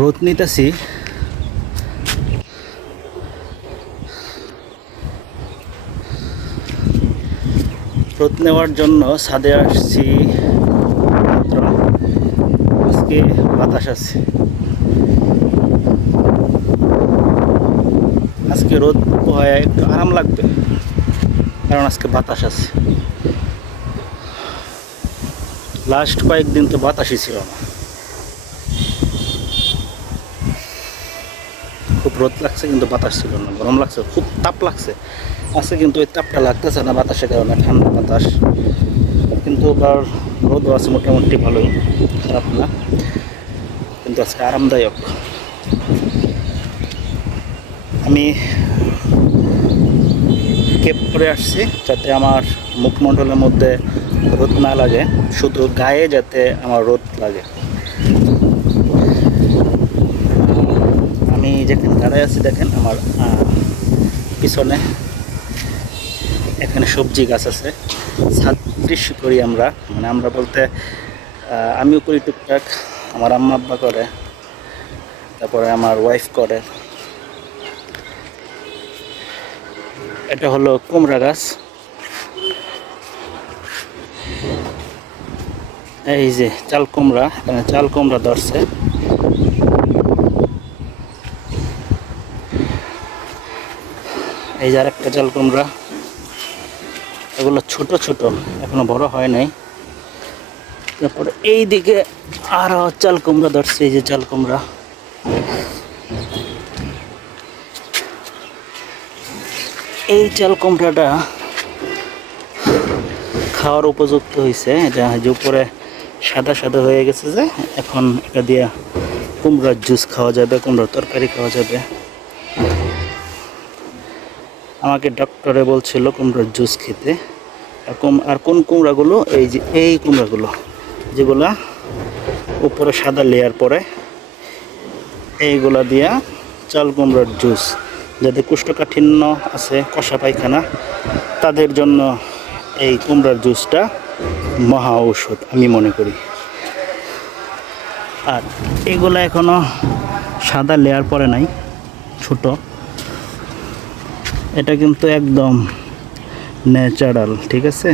রোদ নিতেছি। রোদ নেওয়ার জন্য ছাদে আসছি। আজকে বাতাস আছে, আজকে রোদ হয় একটু আরাম লাগবে, কারণ আজকে বাতাস আছে। লাস্ট কয়েকদিন তো বাতাসই ছিল না, খুব রোদ লাগছে কিন্তু বাতাস ছিল না, গরম লাগছে, খুব তাপ লাগছে। আজকে কিন্তু ওই তাপটা লাগতেছে না বাতাসের কারণে, ঠান্ডা বাতাস। কিন্তু আবার রোদও আছে মোটামুটি ভালোই, খারাপ না, কিন্তু আজকে আরামদায়ক। আমি কেপ পরে আসছি যাতে আমার মুখমণ্ডলের মধ্যে রোদ না লাগে, শুধু গায়ে যাতে আমার রোদ লাগে। আমি যেখানে দাঁড়ায় আছি দেখেন আমার পিছনে এখানে সবজি গাছ আছে। ছাদ কৃষি করি আমরা, মানে আমরা বলতে আমিও করি টুকটাক, আমার আম্মা আব্বা করে, তারপরে আমার ওয়াইফ করে। এটা হলো কুমড়া গাছ, এই যে চাল কুমড়া, এখানে চাল কুমড়া ধরছে। এই যে আরেকটা চাল কুমড়া, এগুলো ছোট ছোট, এখনো বড় হয় নাই। তারপরে এই দিকে আরো চাল কুমড়া ধরছে, এই যে চাল কুমড়া। এই চাল কুমড়াটা খাওয়ার উপযুক্ত হয়েছে, এটা যে উপরে সাদা সাদা হয়ে গেছে, যে এখন এটা দিয়ে কুমড়ার জুস খাওয়া যাবে, কুমড়ার তরকারি খাওয়া যাবে। আমাকে ডক্টরে বলছিল কুমড়ার জুস খেতে। আর কোন কুমড়াগুলো, এই যে এই কুমড়াগুলো যেগুলা উপরে সাদা লেয়ার পরে, এইগুলা দিয়া চাল কুমড়ার জুস, যাদের কোষ্ঠকাঠিন্য আছে, কষা পায়খানা, তাদের জন্য এই কুমড়ার জুসটা মহা ঔষধ আমি মনে করি। আর এগুলা এখনো সাদা লেয়ার পরে নাই, ছোট। এটা কিন্তু একদম ন্যাচারাল, ঠিক আছে,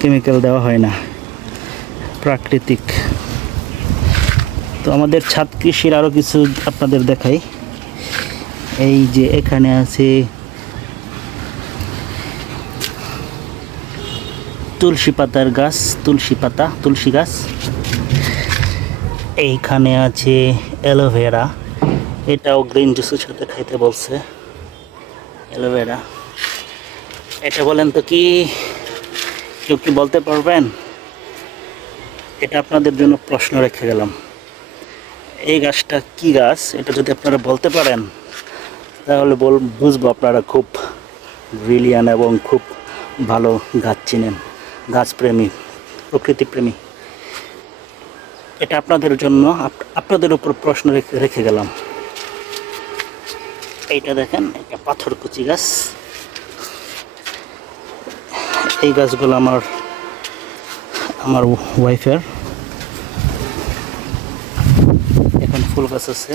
কেমিক্যাল দেওয়া হয় না, প্রাকৃতিক। তো আমাদের ছাদ কৃষির আরও কিছু আপনাদের দেখাই। এই যে এখানে আছে তুলসী পাতার গাছ, তুলসী গাছ। এইখানে আছে অ্যালোভেরা, এটাও গ্রিন জুসের সাথে খাইতে বলছে। অ্যালোভেরা এটা বলেন তো কি, কেউ কি বলতে পারবেন? এটা আপনাদের জন্য প্রশ্ন রেখে গেলাম। এই গাছটা কি গাছ, এটা যদি আপনারা বলতে পারেন তাহলে বুঝবো আপনারা খুব ব্রিলিয়ান এবং খুব ভালো গাছ চিনেন, গাছপ্রেমী, প্রকৃতিপ্রেমী। এটা আপনাদের জন্য, আপনাদের উপর প্রশ্ন রেখে গেলাম। এইটা দেখেন, এটা পাথরকুচি গাছ। এই গাছগুলো আমার ওয়াইফের। এখানে ফুল গাছ আছে,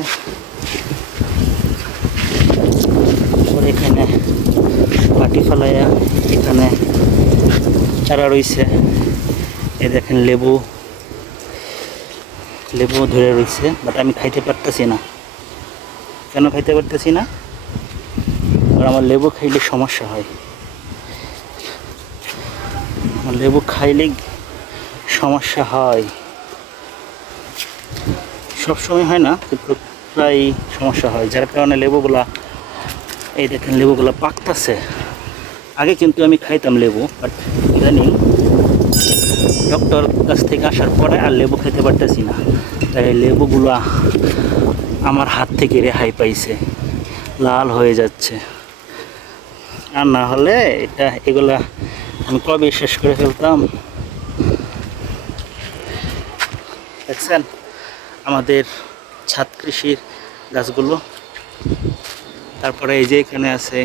এখানে মাটি ফেলাইয়া এখানে চারা রয়েছে। এই দেখেন লেবু ধরে রয়েছে, বাট আমি খাইতে পারতেছি না। কেন খাইতে পারতেছি না? কারণ আমার লেবু খাইলে সমস্যা হয়। আমার লেবু খাইলে সমস্যা হয়, সবসময় হয় না, কিন্তু প্রায় সমস্যা হয়, যার কারণে লেবুগুলা, এই দেখেন লেবুগুলা পাকতেছে। আগে কিন্তু আমি খাইতাম লেবু, বাট ইদানিং ডক্টর কাছ থেকে আসার পরে আর লেবু খেতে পারতেছি না। তাই লেবুগুলা আমার হাত থেকে রেহাই পাইছে, লাল হয়ে যাচ্ছে। আর না হলে এগুলা আমি কবে শেষ করে ফেলতাম। দেখছেন আমাদের ছাদ কৃষির গাছগুলো। তারপরে এই যে এখানে আছে,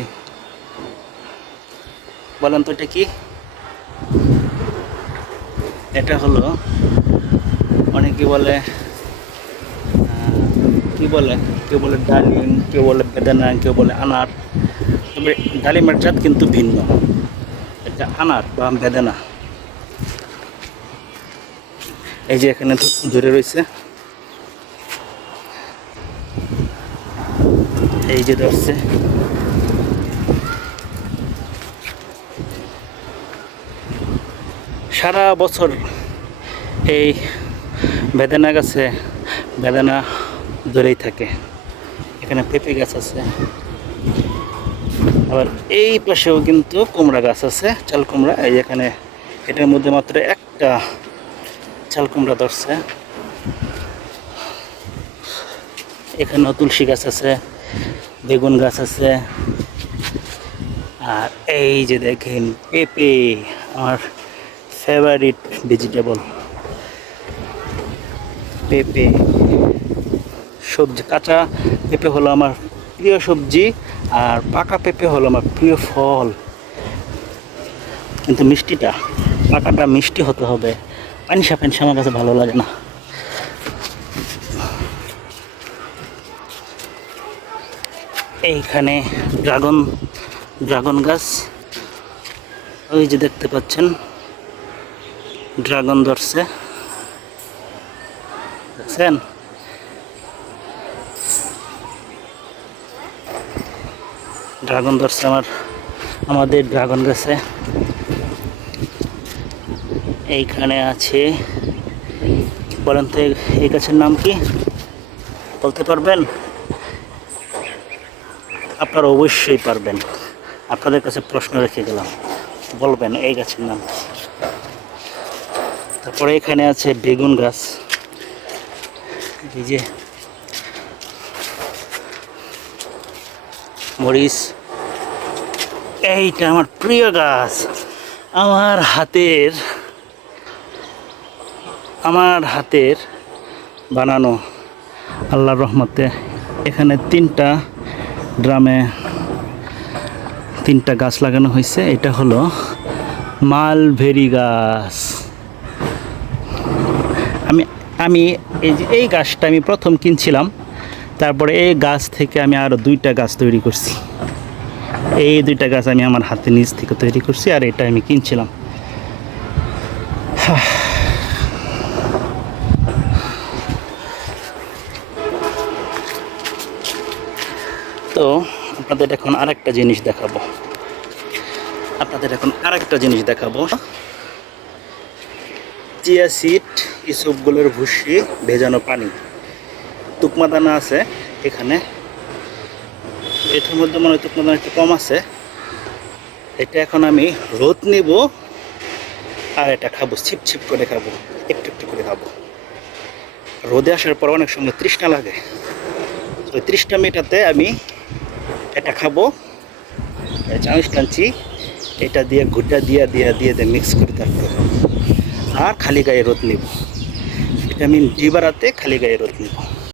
বলেন তো এটা কি? এটা হলো, অনেকে বলে কি বলে, কেউ বলে ডালিম, কেউ বলে বেদানা, কেউ বলে আনার। তবে ডালিমের জাত কিন্তু ভিন্ন, এটা আনার বা বেদানা। এই যে এখানে ধরে রয়েছে, এই যে ধরছে। সারা বছর এই বেদানা গাছে বেদানা ধরেই থাকে। এখানে পেঁপে গাছ আছে, আবার এই পাশেও কিন্তু কুমড়া গাছ আছে, চাল কুমড়া। এই এখানে এটার মধ্যে মাত্র একটা চাল কুমড়া ধরছে। এখানেও তুলসী গাছ আছে, বেগুন গাছ আছে। আর এই যে দেখেন পেঁপে, আমার ফেভারিট ভেজিটেবল পেঁপে। সবজি, কাঁচা পেঁপে হলো আমার প্রিয় সবজি, আর পাকা পেঁপে হলো আমার প্রিয় ফল। কিন্তু মিষ্টিটা, পাকাটা মিষ্টি হতে হবে, পানসা পানসা আমার কাছে ভালো লাগে না। এইখানে ড্রাগন গাছ, ওই যে দেখতে পাচ্ছেন ড্রাগন ধরছে, দেখছেন? ড্রাগন ধরছে আমাদের ড্রাগন গাছে। এইখানে আছে, বলেন তো এই গাছের নাম কি বলতে পারবেন? আপনারা অবশ্যই পারবেন, আপনাদের কাছে প্রশ্ন রেখে গেলাম, বলবেন এই গাছের নাম। তারপরে এখানে আছে বেগুন গাছ, এই যে মরিচ। এইটা আমার প্রিয় গাছ, আমার হাতের বানানো, আল্লাহর রহমতে। এখানে 3টা ড্রামে 3টা গাছ লাগানো হয়েছে। এটা হলো মালভেরি গাছ। আমি এই গাছটা আমি প্রথম কিনছিলাম, তারপরে এই গাছ থেকে আমি আরও 2টা গাছ তৈরি করছি। এই 2টা গাছ আমি আমার হাতে নিজ থেকে তৈরি করছি, আর এটা আমি কিনছিলাম। তো আপনাদের এখন আরেকটা জিনিস দেখাবো। চিয়া সিড, ইসবগুলোর ভুসি, ভেজানো পানি, তুকমা দানা আছে এখানে। এটার মধ্যে মনে হয় তুকমা দানা একটু কম আছে। এটা এখন আমি রোদ নিব, আর এটা খাবো, ছিপ করে খাবো, একটু করে খাবো। রোদে আসার পর অনেক সময় তৃষ্ণা লাগে, ওই তৃষ্ণা মেটাতে আমি এটা খাবো। চামচ টানছি, এটা দিয়ে ঘুটা দিয়ে মিক্স করে তারপরে খাবো। আর খালি গায়ে রোদ নিব, ভিটামিন ডি বাড়াতে খালি গায়ে রোদ নিব।